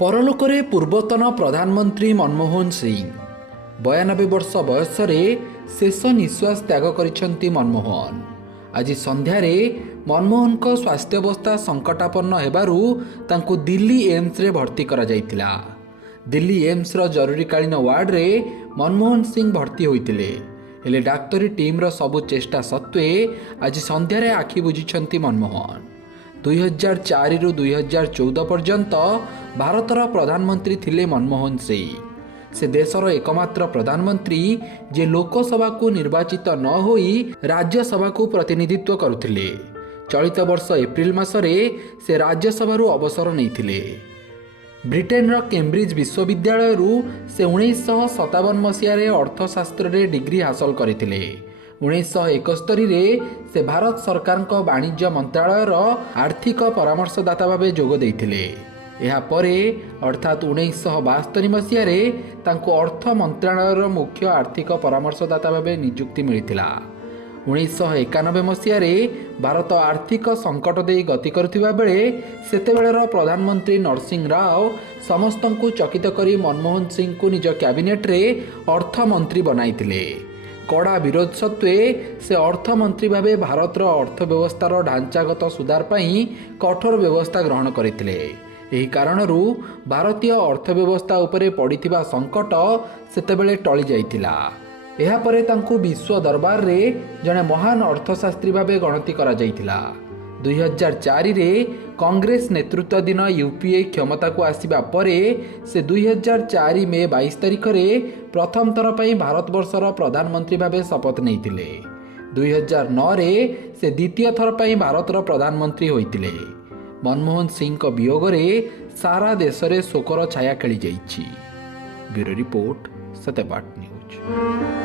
परलोकरे पूर्वतन प्रधानमंत्री मनमोहन सिंह 92 वर्ष बयस शेष निश्वास त्याग करिसेंती मनमोहन। आज संध्यारे मनमोहन को स्वास्थ्यावस्था संकटापन्न हेबारु तांकु दिल्ली एम्स रे भर्ती करा जायतिला। दिल्ली एम्स रो जरूरीकालीन वार्ड रे मनमोहन सिंह भर्ती होइतिले, हेले डाक्तरी टीम रो सबु चेष्टा सत्वे आज संध्यारे आखि बुझिछंती मनमोहन। 2004 रु 2014 पर्यंत भारतर प्रधानमंत्री थिले मनमोहन सिंह। से देशर एकमात्र प्रधानमंत्री जे लोकसभा को निर्वाचित न होई राज्यसभा को प्रतिनिधित्व करुथिले। चलित वर्ष एप्रिल मासरे से राज्यसभा अवसर नैथिले। ब्रिटेन केम्ब्रिज विश्वविद्यालय से 1957 मसीह अर्थशास्त्र रे डिग्री हासिल करथिले। 1971 से भारत सरकार को वाणिज्य मंत्रालय आर्थिक परामर्शदाता भाव जोग देइथिले। एहा परे अर्थात 1972 मसीह अर्थ मंत्रालय मुख्य आर्थिक परामर्शदाता भाव नियुक्ति मिलिथिला। 1991 मसीह भारत आर्थिक संकट दे गति करुथिबा बेले सेतेबेलेर प्रधानमंत्री नरसिंह राव समस्तंकु चकित करी मनमोहन सिंह को निज कैबिनेट रे अर्थमंत्री बनाइथिले। कड़ा विरोध सत्वे से अर्थमंत्री भावे भारतर अर्थव्यवस्थार ढांचागत सुधार पाई कठोर व्यवस्था ग्रहण करथिले। एही कारणरू भारतीय अर्थव्यवस्था उपरे पड़िथिबा संकट सेतेबेले टळी जाइतिला। एहा परे तांकु विश्व दरबार रे जने महान अर्थशास्त्री भावे गणति करा जाइतिला। 2004 रे कांग्रेस नेतृत्वाधीन यूपीए क्षमता को आसिबा परे से 2004 मे 22 तारिख रे प्रथम थर पई भारतवर्षर प्रधानमंत्री भावे शपथ नैतिले। 2009 रे से द्वितीय थर पई भारतर प्रधानमंत्री होइतिले। मनमोहन सिंह को वियोग रे सारा देश रे शोकर छाया खेली जाइछि। Bureau report Satyapath news.